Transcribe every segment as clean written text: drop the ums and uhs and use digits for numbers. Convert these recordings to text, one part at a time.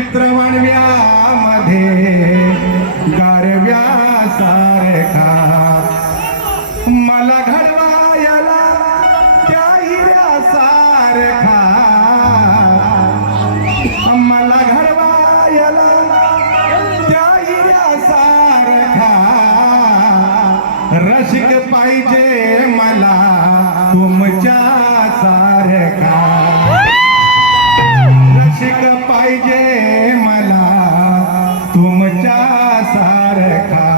मित्र वणव्यामध्ये गारव्या सारखा मला घडवायला त्या हिऱ्या सारखा मला घडवायला त्या हिऱ्या सारखा रसिक पाहिजे मला तुमच्या सारखा रसिक पाहिजे मला तुमच्या सारखा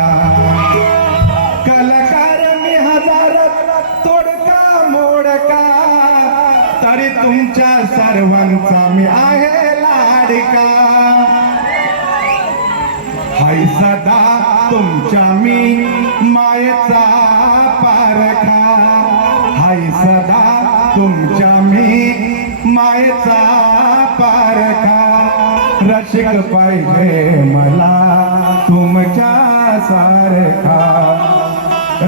कलाकार मी हजारात तोडका मोडका तरी तुमच्या सर्वांचा मी आहे लाडका हाय सदा तुमच्या मी मायेचा पारखा हाय सदा तुमच्या मी मायेचा पारखा रसिक पाहिजे मला तुमच्या सारखा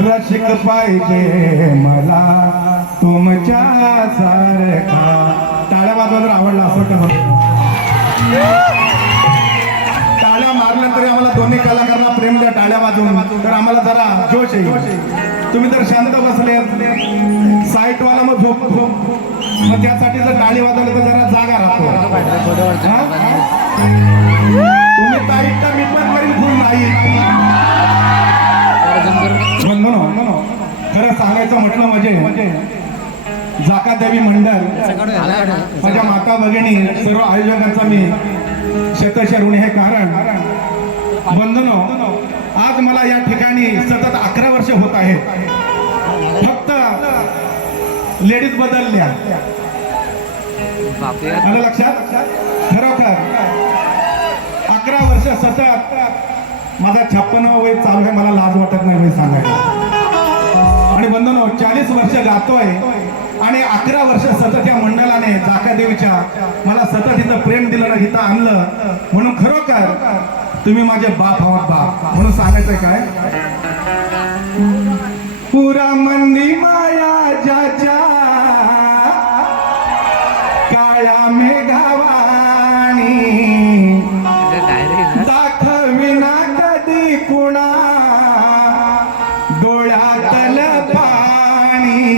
रसिक पाहिजे मला तुमच्या सारखा टाळ्या वाजवा जर आवडला असं का टाळ्या मारल्या तरी आम्हाला दोन्ही कलाकारांना प्रेम द्या टाळ्या वाजवून तर आम्हाला जरा जोश येईल तुम्ही जर शांत बसले साईट वाला मग झोप मग त्यासाठी जर टाळी वाजवली तर जरा जागा राहतो तुम्ही ताईट का मी पण करीन फुल नाही म्हणून खरं सांगायचं म्हटलं म्हणजे जाकादेवी मंडळ माझ्या माता भगिनी सर्व आयोजकांचा मी शतश ऋणी हे कारण बंधनो आज मला या ठिकाणी सतत 11 वर्ष होत आहेत फक्त लेडीज बदलल्या आलं लक्षात खरोखर 11 वर्ष सतत माझा 56वा वय चालू आहे मला लाज वाटत नाही मी सांगायला आणि बंधनो 40 वर्ष गातोय आणि 11 वर्ष सतत या मंडळाने जाकादेवीच्या मला सतत इथं प्रेम दिलं ना इथं आणलं म्हणून खरोखर तुम्ही माझे बाप आहात बाप म्हणून सांगायचंय काय पुरा मंदी माया ज्याच्या काळ्या मेघावाणी दाखविना कधी कुणा डोळ्यातल पाणी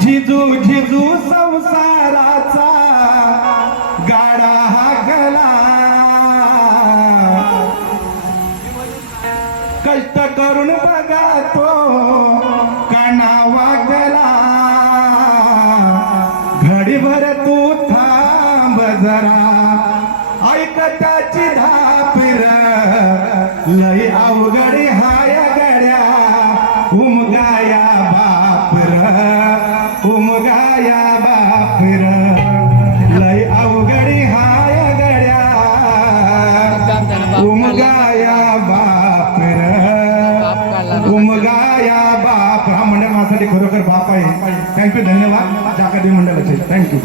झिजू झिजू संसाराचा गाडा हागला कष्ट करून बघा तो काना वागला घडीभर तू थांब जरा ऐकताची धापिर लई अवघडी हाय गड्या उमगाया बापर उमगाया बापर लई अवघडी हाय गड्या उमगाया बापर उमगाया बाप हा मंडळ माझ्यासाठी खरोखर बाप आहे थँक्यू धन्यवाद जाकादेवी मंडळाचे थँक्यू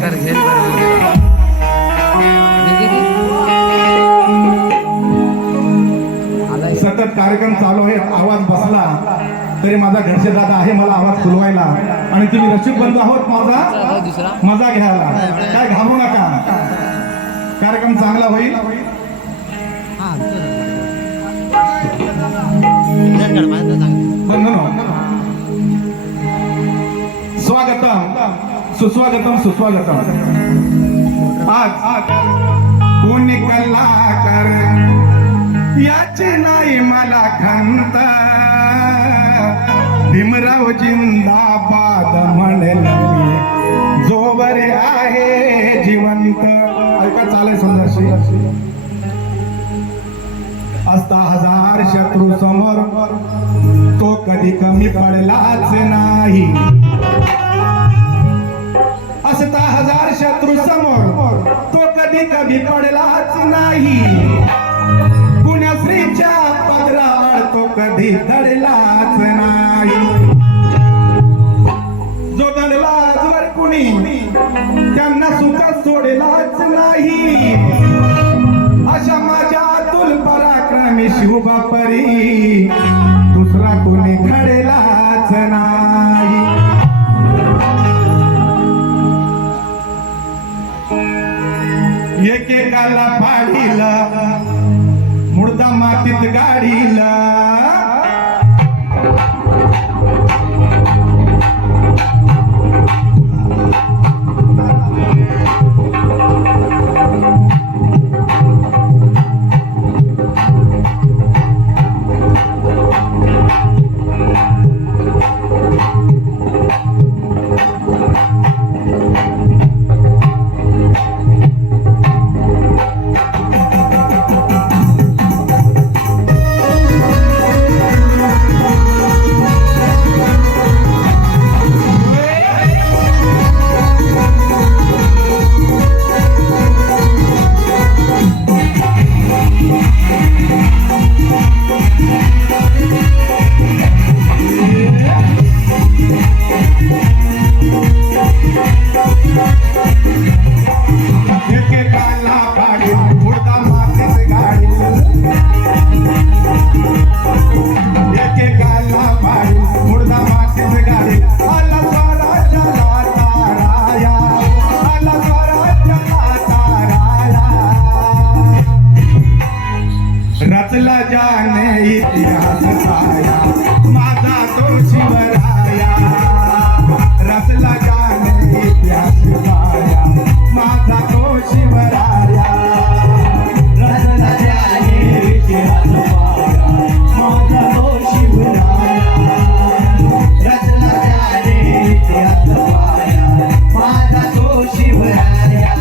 सतत कार्यक्रम चालू आहे आवाज बसला तरी माझा घरचे दादा आहे मला आवाज खुलवायला आणि तुम्ही रसिक बंधू आहोत माझा मजा घ्यायला काय घाबरू नका कार्यक्रम चांगला होईल स्वागतम सुस्वागतम सुस्वागतम आज कोणी कलाकार याचे नाही मला खंत भीमराव जिंदाबाद म्हणेल मी जोवर आहे जिवंत ऐका चालेल सुंदरशी असता 1000 शत्रू समोर तो कधी कमी पडलाच नाही असता 1000 शत्रू समोर तो कधी कमी पडलाच नाही पुण्यश्रीच्या पदरावर तो कधी दडलाच नाही जो दडला आजवर कुणी त्यांना सुख सोडलाच नाही अशा माझ्या अतुल पराक्रमी शिवबापरी दुसरा कोणी घडलाच नाही एकेकाला पाडीला मुर्दा मातीत गाडीला रचला जाने इतिहास पाया माझा तो शिवराया रचला जाने इतिहास पाया माझा तो शिवराया रचला जाने इतिहास पाया माझा तो शिवराया रचला जाने इतिहास पाया माझा तो शिवराया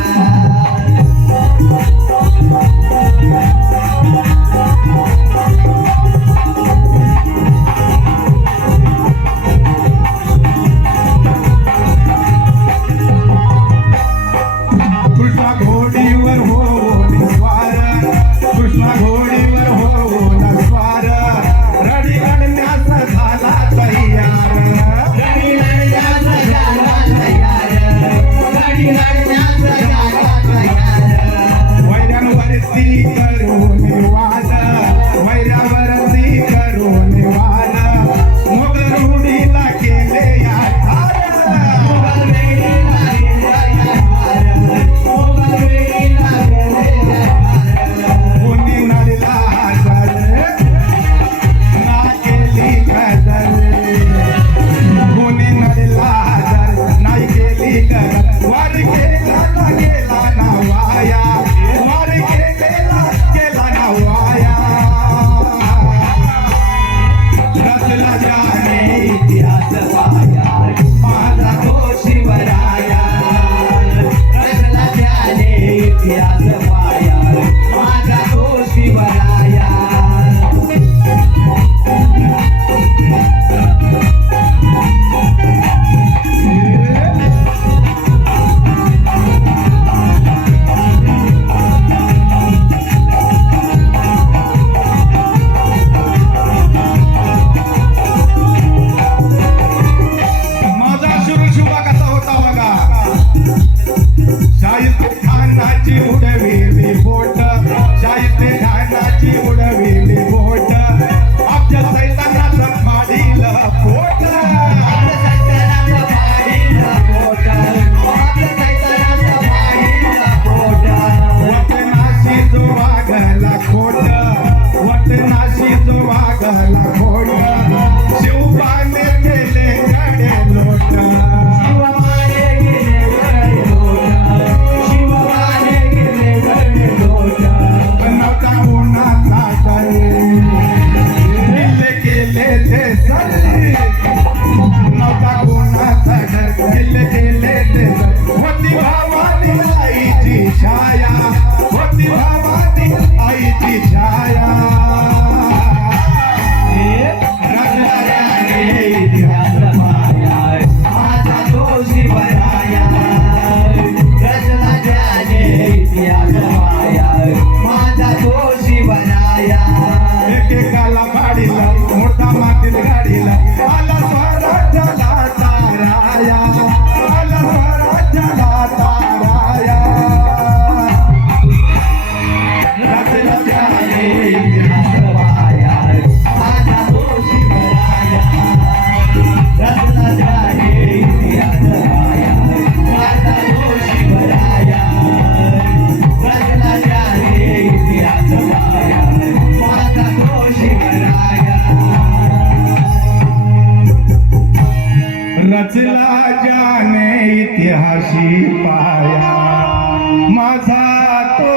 माझा तो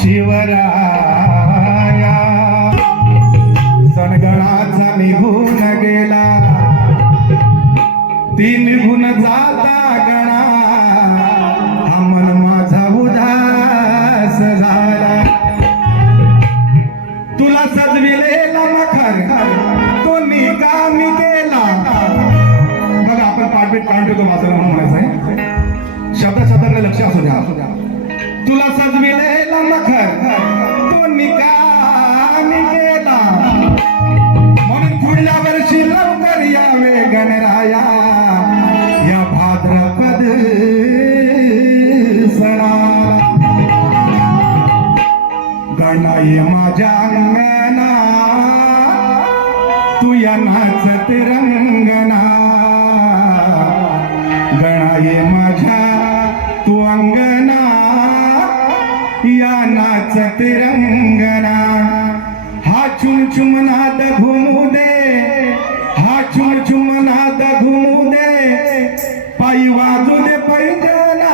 शिवराया सणगणाचा निघून गेला ती निघून जाता गणा हा मन माझा उदास झाला तुला सजविलेला मखर तो निकामी गेला बघा आपण पाठबीट काढून ठेवतो माझं म्हणून म्हणायचं आहे शब्दाकडे लक्ष असू द्या तुला सजविलेला मखर तो निकामी गेला म्हणून पुढल्या वर्षी लवकर यावे गणराया या भाद्रपद सणाला गणाई माझ्या अंगणा तू या नाचत रंगना गणाई माझ्या तू अंगणा या नाचत रंगना हा चुमचुम नाद घुमू दे हा चुमचुम नाद घुमू दे पायी वाजू दे पैंजणा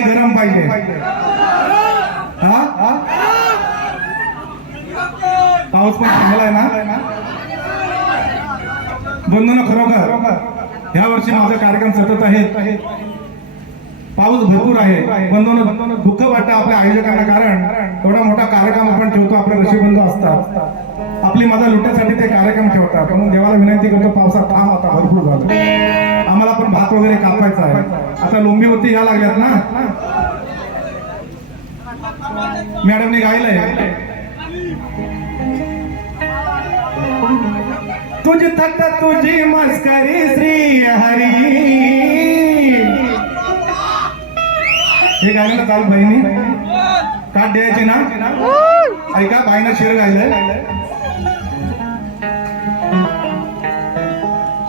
की गरम पाहिजे? हा पाऊस पण चांगला आहे ना बंधूंनो? खरोखर या वर्षी माझा कार्यक्रम सतत आहे, पाऊस भरपूर आहे बंधूंनो. दुःख वाटतं आपल्या आयोजकांना, कारण एवढा मोठा कार्यक्रम आपण ठेवतो, आपले ऋषीबंधू असतात, आपली मजा लुटण्यासाठी ते कार्यक्रम ठेवतात. म्हणून देवाला विनंती करतो, पावसात थांब, आता भरपूर झालं, आम्हाला पण भात वगैरे कापायचा आहे. आता लोंबीवरती या लागल्यात ना, मॅडमने गायलंय, तुझी थट्टा तुझी मस्करी श्री हरी, हे गायला चाल बहिणी काट द्यायची ना. ऐका, बाईनं शेर गायलंय,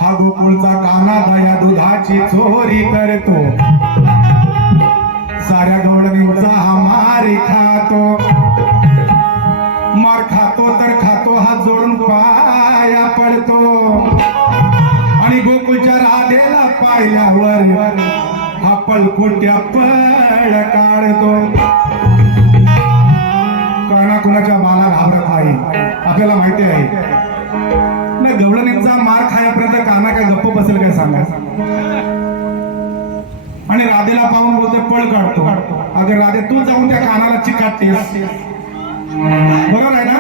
हा गोकुळचा काना दया दुधाची चोरी करतो, साऱ्या गवळणींचा हा मारी खातो, मार खातो तर खातो, हात जोडून पाया पडतो, आणि गोकुळच्या राधेला पाहिल्यावर हा पळकुट्या पळ काढतो. कळणा कुणाच्या बाला घाबरत नाही, आपल्याला माहिती आहे ना. गवळणींचा मार खायापर्यंत काना काय गप्प बसेल काय सांगा? आणि राधेला पाहून बोलतो पळ काढतो. अगर राधे तू जाऊन त्या कानाला चिकाटतेस, बरोबर आहे ना?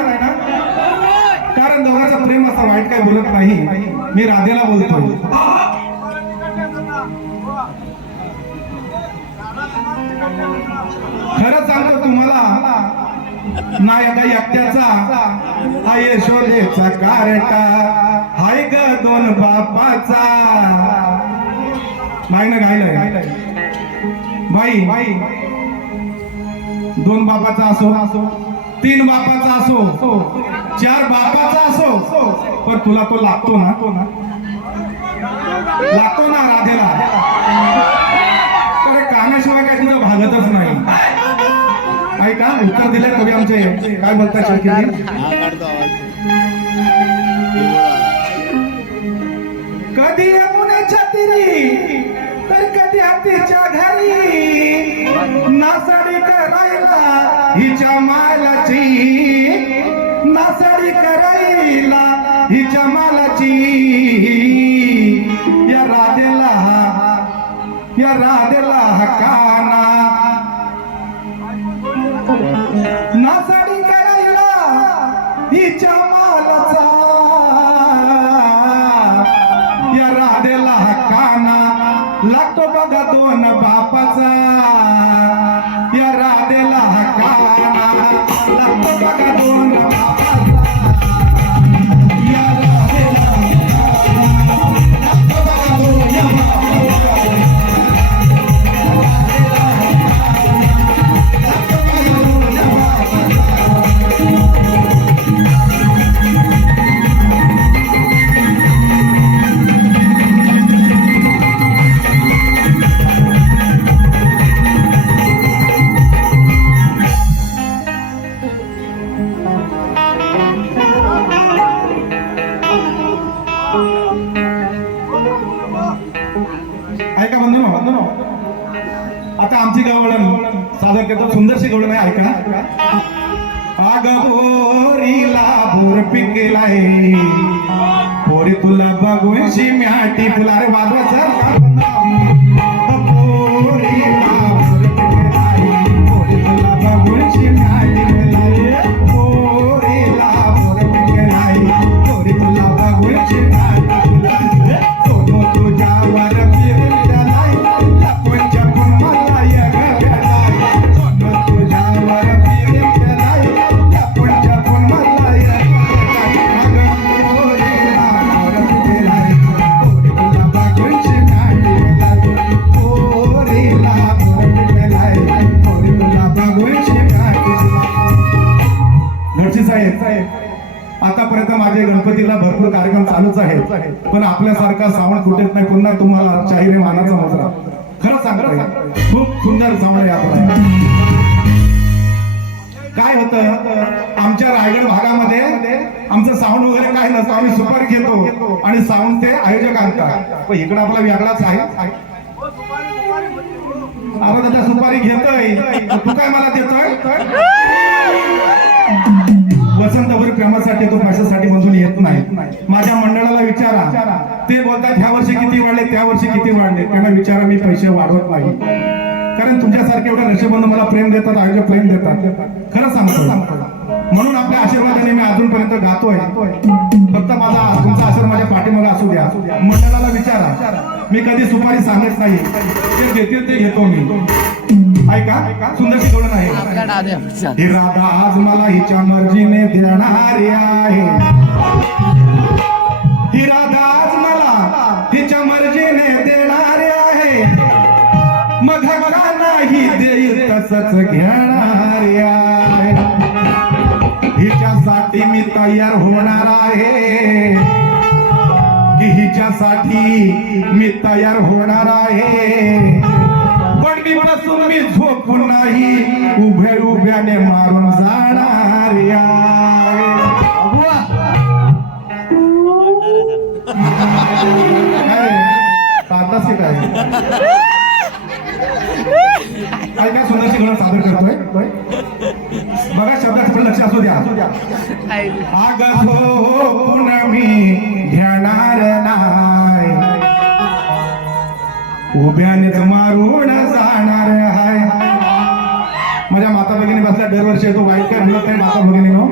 कारण दोघांचं प्रेम असं वाईट काय बोलत नाही, मी राधेला बोलतो. खरं सांगतो तुम्हाला, नायका एकट्याचा हा यशोदेचा कारटा, हाय ग दोन बापाचा. बाईनं गायलंय, बाई दोन बापाचा असो, तीन बापाचा असो, चार बापाचा असो, पण तुला तो लागतो ना, लागतो ना राधेला. अरे कानाशिवाय काय तुझं भागतच नाही. ऐका, उत्तर दिले कवी आमचे, काय बोलतात शेळकेजी? कधी यमुनेच्या तिरी तर कधी हत्तीच्या घरी, नासाडी करायला हिच्या मालाची, नासाडी करायला हिच्या मालाची, या राधेला काना, नासाडी करायला हिच्या मालाचा, या राधेला काना, लागतो बघा दोन बापाचा, या राधेला काना, लागतो बघा दोन बापाचा, या राधेला लागतो बघा दोन बापाचा. ऐका बंधू, आता आमची गवळण सादर करतो, सुंदरशी गवळण आहे. ऐका, आग बोरीला बोर पिकलाय, पोरी तुला बघून शिम्याटी फुला. अरे वाजवायचं, पोरीला बोर पिकलाय, पोरी तुला बघून शिम्याटी फुलाय, पोरीला बोर पिकलाय, पोरी तुला बघून शिम्याटी फुलाय, सोनू तुझ्यावर फिरलाय, लपवच्या पण मला येगळाय, सोनू तुझ्यावर फिरलाय, लपवच्या पण मला येगळाय, अगं पोरीला बोर पिकलाय, पोरी तुला बघून शिम्याटी फुलाय, पोरीला बोर पिकलाय, पोरी तुला बघून शिम्याटी फुलाय. घरची साहेब, आतापर्यंत माझे गणपतीला भरपूर कार्यक्रम चालूच आहेत, पण आपल्यासारखा श्रावण कुठेच नाही. पुन्हा तुम्हाला शाहिरे मानाचा मुजरा, खरं सांगतो, खूप सुंदर श्रावण आहे आपला. काय होतं, आमच्या रायगड भागामध्ये आमचं साऊंड वगैरे काय नसतं, आम्ही सुपारी घेतो आणि साऊंड ते आयोजक आणतात. पण इकडे आपला वेगळाच आहे. अरे दादा सुपारी घेतोय तू काय मला देतोय वसंतभर प्रेमासाठी तो पैशासाठी मधून येत नाही माझ्या मंडळाला विचारा ते बोलतात ह्या वर्षी किती वाढले त्या वर्षी किती वाढले त्यांना विचारा मी पैसे वाढवत नाही कारण तुमच्यासारखे एवढे नशेबंधू मला प्रेम देतात आयोजक प्रेम देतात खरं सांगतो म्हणून आपल्या आशीर्वादाने मी अजूनपर्यंत गातोय फक्त माझा तुमचा आशीर्वाद माझ्या पाठीमागे असू द्या मंडळाला विचारा मी कधी सुपारी सांगत नाही ते देतील ते घेतो मी ऐका सुंदरशी जोडण आहे ही राधा आज मला हिच्या मर्जीने देणारी आहे ही राधा आज मला हिच्या मर्जीने देणारी आहे मग हक्का नाही देईल तसंच घेणारी आहे हिच्यासाठी मी तयार होणार आहे की हिच्यासाठी मी तयार होणार आहे पण मी बसून मी झोपून नाही उभे उभ्याने मारून जाणार काय सुंदरशी गणं सादर करतोय बघा शब्दाचं लक्ष असू द्या आग झोपून मी घेणार नाही उभ्यानेच मारून जाणार हाय माझ्या माता भगिनी बसल्या दरवर्षी येतो वाईट काय म्हणत नाही माता भगिनीनो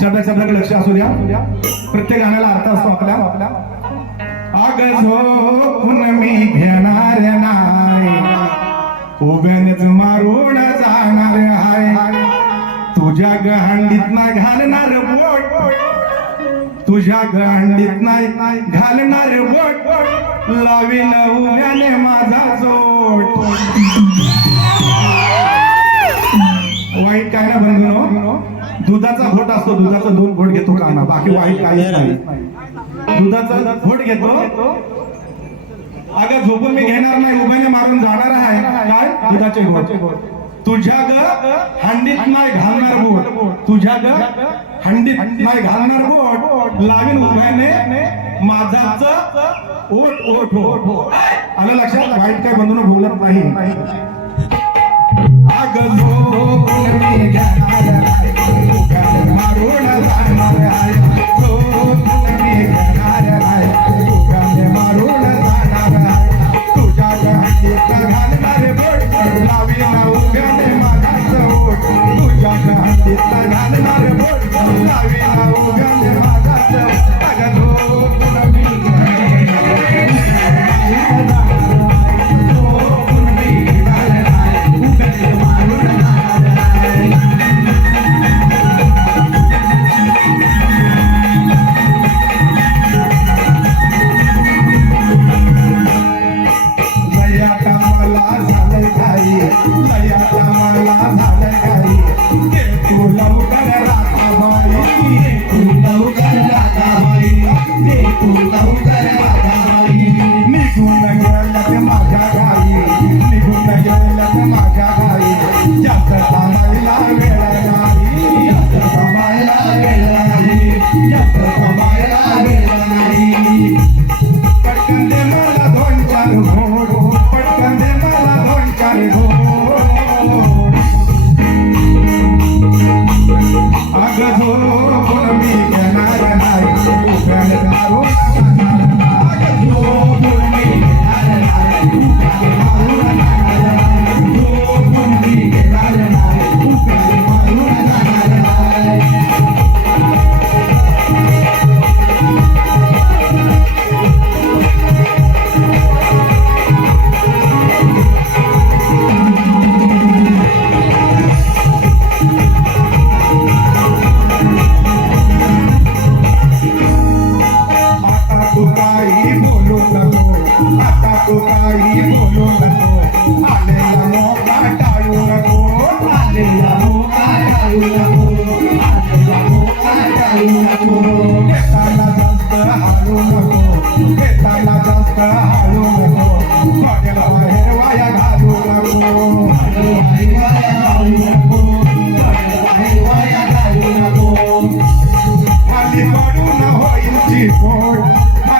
शब्दाकडे लक्ष असू द्या प्रत्येक गाण्याला अर्थ असतो आपल्या आग झोपून मी घेणार नाही उभ्यानेच मारून जाणार हाय तुझ्या गहांडीत नाही घालणार बोट तुझ्या गहांडीत नाही घालणार बोट लावीन उभ्याने माझा जोट वाईट काय ना बंधूनो दुधाचा घोट असतो दुधाचा 2 घोट घेतो काना बाकी वाईट काहीच नाही दुधाचा घोट घेतो अगं झोपून मी घेणार नाही उभ्याने मारून जाणार आहे काय दुधाचे घोट तुझ्या हंडीत नाही घालणार बोट तुझ्या हंडीत नाही घालणार बोट लावीन उभ्याने माझाच ओट ओट ओट आलं लक्षात वाईट काय बंधून बोलत नाही अगं झोपून मी घेणार नाही मारून जाणार आहे झोपून मी घेणार नाही उभ्याने मारून जाणार आहे तुझ्या हंडीत घालणार बोट लावीन उभ्याने माझाच ओट तुझ्या हंडीत घालणार बोट लावीन उभ्याने माझाच अगं झोपून मी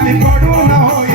Mali padu na hoyi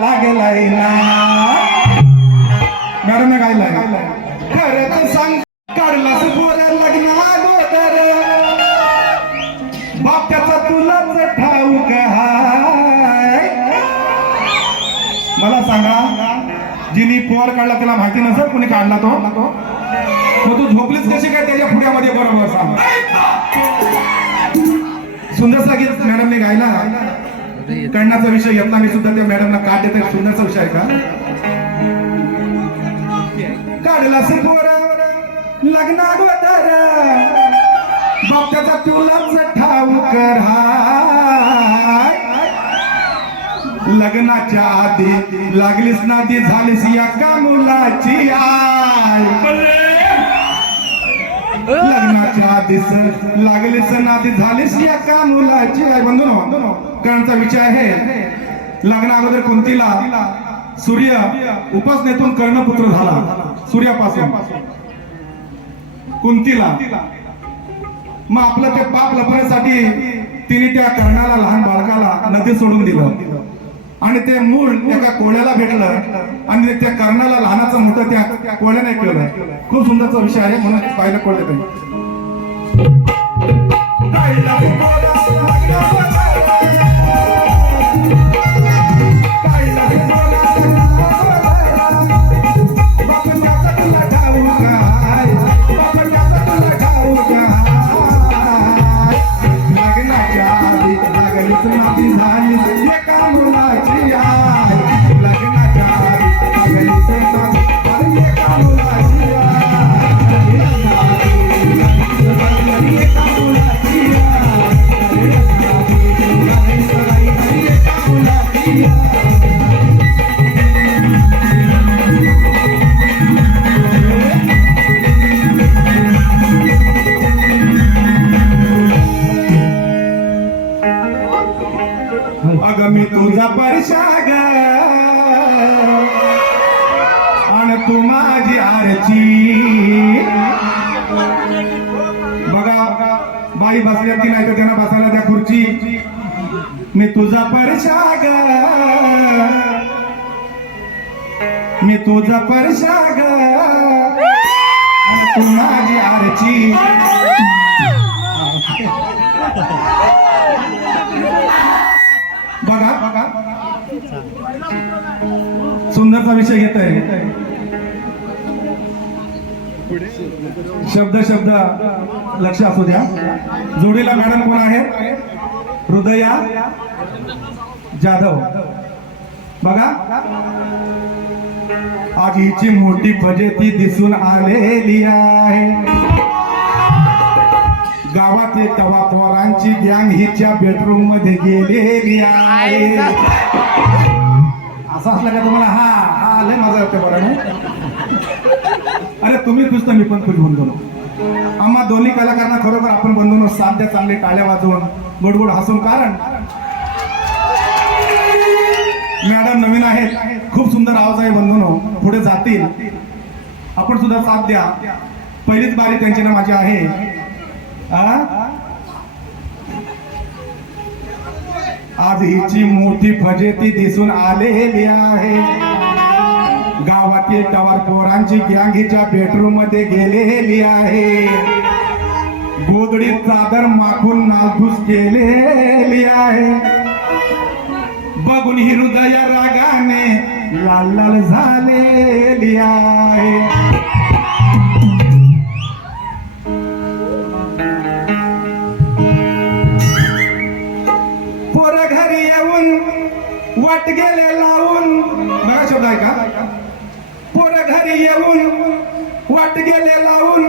लागलाय ना. मॅडम गायलाय खरंच सांग काढलास पोऱ्या लग्न अगोदर बाप त्याचा तुलाच ठाऊक हाय. मला सांगा जिनी पोर काढला त्याला माहिती नसेल कोणी काढला तो मग तू झोपलीस कशी काय त्याच्या पुढ्यामध्ये बरोबर सांग. सुंदरसा गीत मॅडमने गायला कळण्याचा विषय घेतला मी सुद्धा त्या मॅडमला काट देते. सुंदरचा विषय आहे का काढला पोर लग्न अगोदर बाप त्याचा तुलाच ठाऊक हाय. लग्नाच्या आधी लागलीस नादी झालीस एका मुलाची आय. लग्नाच्या आधीच लागलीस नादी झालीस एका मुलाची आय. बंधू कारणचा विषय आहे लग्ना अगोदर कुंतीला सूर्य उपासनेतून कर्णपुत्र झाला. सूर्यापासून कुंतीला मग आपलं ते पाप लपण्यासाठी तिने त्या कर्णाला लहान बाळकाला नदी सोडून दिलं आणि ते मूळ एका कोळ्याला भेटलं आणि त्या कर्णाला लहानाचा मोठं त्या कोळ्याने केलं. खूप सुंदरचा विषय आहे म्हणून पाहिलं कोळ्यात अगं मी तुझा परशाग आणि तू माझी आरची. बघा बाई बसल्या की नाही तर त्यांना बसायला त्या खुर्ची. मी तुझा परशाग मी तुझा परशाग आणि तू माझी आरची. बघा बघा सुंदरचा विषय घेत आहे. शब्द शब्द लक्ष असू द्या. जोडीला मॅडम कोण आहे हृदया जाधव. बघा आज हिची मोठी फजेती दिसून आलेली आहे. गावात तवा पोरांची गँग हिच्या बेडरूम मध्ये गेलेली आहे. असं असलं का तुम्हाला हा हा लय मजा येते बरं. अरे तुम्ही खुश तर मी पण खुश बंधू. आम्हा दोन्ही कलाकारांना खरोखर आपण बंधून साथ द्या चांगली टाळ्या वाजवून गोडगोड हसून. कारण मॅडम नवीन आहेत खूप सुंदर आवाज आहे बंधूनो पुढे जातील. आपण सुद्धा साथ द्या. पहिलीच बारी त्यांची ना माझी आहे. आज हिची मोठी फजेती दिसून आलेली आहे. गावातील टवार पोरांची गँग हिच्या बेडरूम मध्ये गेलेली आहे. गोदडीत चादर माखून नासधूस केलेली आहे. बघून ही हृदया रागाने लाल लाल झालेली आहे. घरी येऊन वाट गेले लावून. बघा शब्द आहे का. पोर घरी येऊन वाट गेले लावून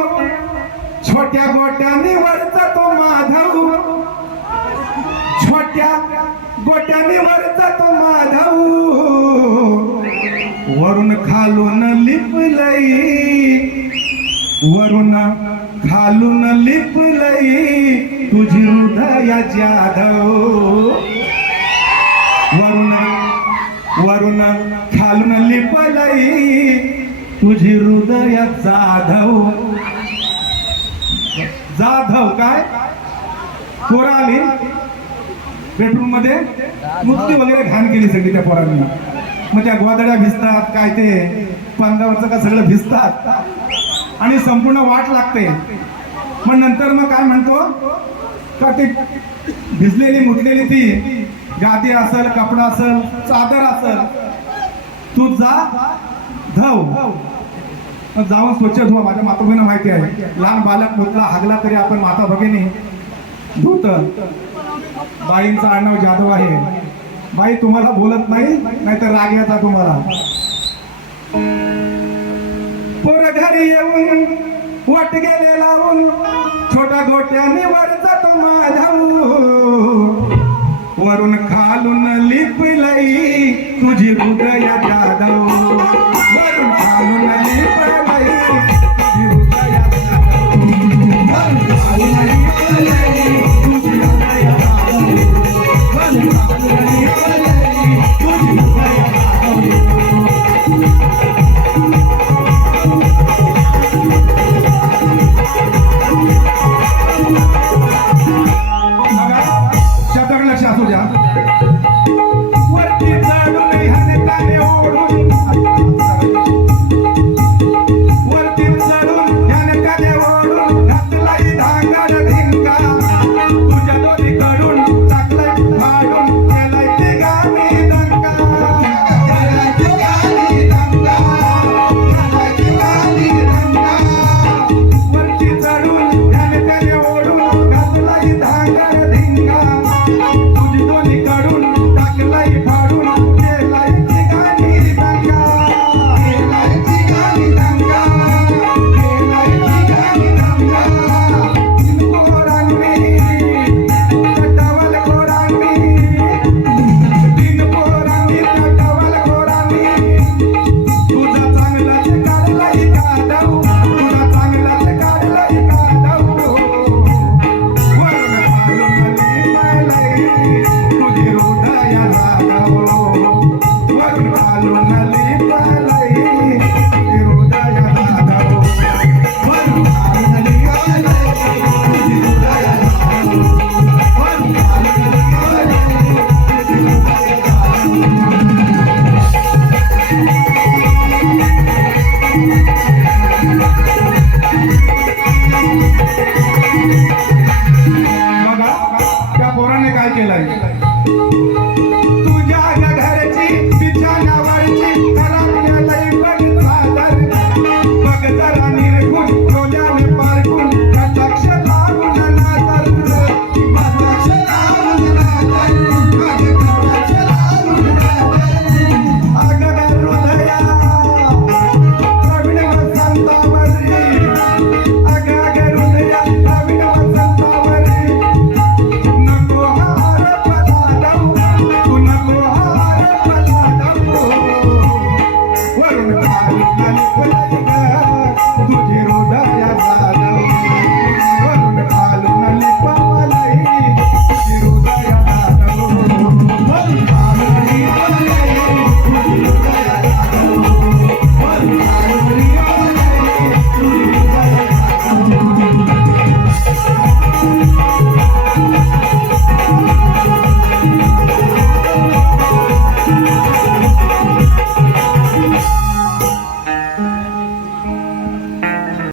छोट्या गोट्याने वरचा तो माधव. छोट्या गोट्याने वरचा तो माधव. वरून खालून लिपलई वरून खालून लिपलई तुझी हृदया जाधव. वरून वरून खालून लिपलई तुझी हृदया जाधव. जाधव काय पोरं आली बेडरूम मध्ये मुक्ती वगैरे घाण केली सगळी त्या पोरांनी. मग त्या गोदड्या भिजतात काय ते पांगावरचं का सगळं भिजतात आणि संपूर्ण वाट लागते. मग नंतर मग काय म्हणतो का ते भिजलेली मुटलेली ती गादी असेल, कपडा असेल, चादर असेल, तू जा धव जाऊन स्वच्छ धुवा. माझ्या माता भगिनींना माहिती आहे, लहान बालक मुलगा हागला तरी आपण माता भगिनी धुत. बाईंचं आडनाव जाधव आहे. बाई तुम्हाला बोलत नाही, नाहीतर राग यायचा तुम्हाला. पोर घरी येऊन वाट गेले लावून छोट्या गोट्याने वर जातो माझा वरून खालून लिपलई तुझी हृदय जाधव. वरून खालून लिपलई तुझी हृदय जाधव. वरून खालून लिपलई तुझी हृदय जाधव. वरून खालून लिपलई तुझी हृदय जाधव. शब्दाकडे लक्ष असू द्या. वरती चढून हाताने ओढून वरती चढून हाताने ओढून घातलाय धांगाड धिंगा. तुझ्या दोन्ही कडून टाकलाय फाडून केलाय ते गाणी दंगा. केलाय ते गाणी दंगा. केलाय ते गाणी दंगा. वरती चढून हाताने ओढून घातलाय धांगाड धिंगा. तुझी दोन्ही काढून टाकलाय फाडून केलाय ती गाणी दंगा. केलाय ती गाणी दंगा. केलाय ती गाणी दंगा. तीन पोरांनी तटावल कोरांनी तुझा चांगलाच काढलाय काढव. तुझा चांगलाच काढलाय काढव. वरून खालून लिपालय तुझी हृदय जाधव. वरून खालून